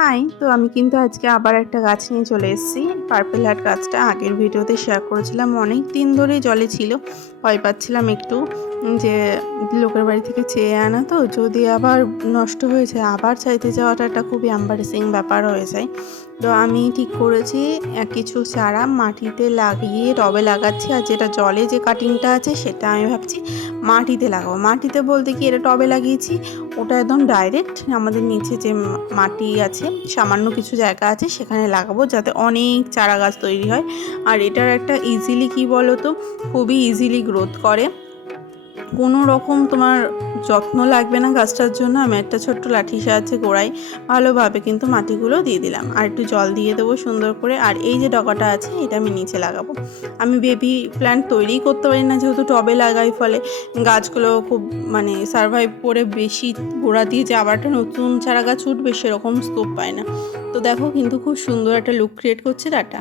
High, তো আমি কিন্তু আজকে আবার একটা গাছ নিয়ে চলে এসেছি। পার্পেল হার্ট গাছটা আগের ভিডিওতে শেয়ার করেছিলাম, অনেক দিন ধরেই জলে ছিল। ভয় পাচ্ছিলাম একটু যে লোকের বাড়ি থেকে চেয়ে আনা, তো যদি আবার নষ্ট হয়ে যায়, আবার চাইতে যাওয়াটা একটা খুবই এম্বারেসিং ব্যাপার হয়ে যায়। তো আমি ঠিক করেছি কিছু চারা মাটিতে লাগিয়ে টবে লাগাচ্ছি, আর যেটা জলে যে কাটিংটা আছে সেটা আমি ভাবছি মাটিতে লাগাবো। মাটিতে বলতে কি, এটা টবে লাগিয়েছি, ওটা একদম ডাইরেক্ট আমাদের নিচে যে মাটি আছে, সামান্য কিছু জায়গা আছে সেখানে লাগাবো, যাতে অনেক চারা গাছ তৈরি হয়। আর এটার একটা ইজিলি কি বলো তো, খুবই ইজিলি গ্রোথ করে, কোনো রকম তোমার যত্ন লাগবে না গাছটার জন্য। আমি একটা ছোট্ট লাঠির সাহায্যে গোড়ায় ভালোভাবে কিন্তু মাটিগুলো দিয়ে দিলাম, আর একটু জল দিয়ে দেবো সুন্দর করে। আর এই যে ডগাটা আছে এটা আমি নিচে লাগাবো। আমি বেবি প্ল্যান্ট তৈরি করতে পারি না, যেহেতু টবে লাগাই, ফলে গাছগুলো খুব সারভাইভ করে বেশি গোড়া দিয়ে যে আবার একটা নতুন চারা গাছ উঠবে সেরকম স্কোপ পায় না। তো দেখো কিন্তু খুব সুন্দর একটা লুক ক্রিয়েট করছে ডাটা।